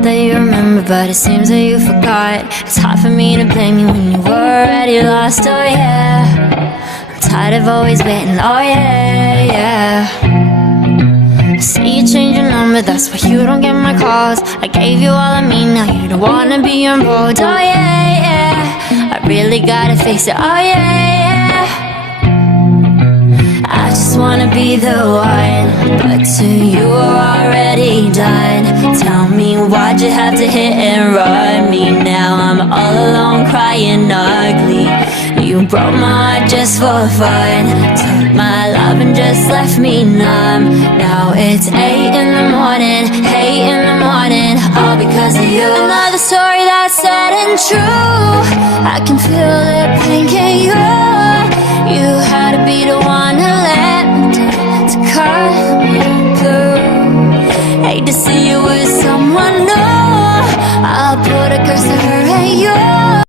thought that you remember, but it seems that you forgot. It's hard for me to blame you when you were already lost, oh yeah. I'm tired of always waiting, oh yeah, yeah. I see you change your number, that's why you don't get my calls. I gave you all of me, now you don't wanna be involved, oh yeah, yeah. I really gotta face it, oh yeah, yeah. I just wanna be the one, but to you are already done. Tell me why'd you have to hit and run me? Now I'm all alone crying ugly. You broke my heart just for fun, took my love and just left me numb. Now it's 8 in the morning, 8 in the morning, all because of you. Another story that's sad and true. I can feel the pain, can you? You had to be the one to let me down, to cut me through. Hate to see you with someone new. I'll put a curse to her and you.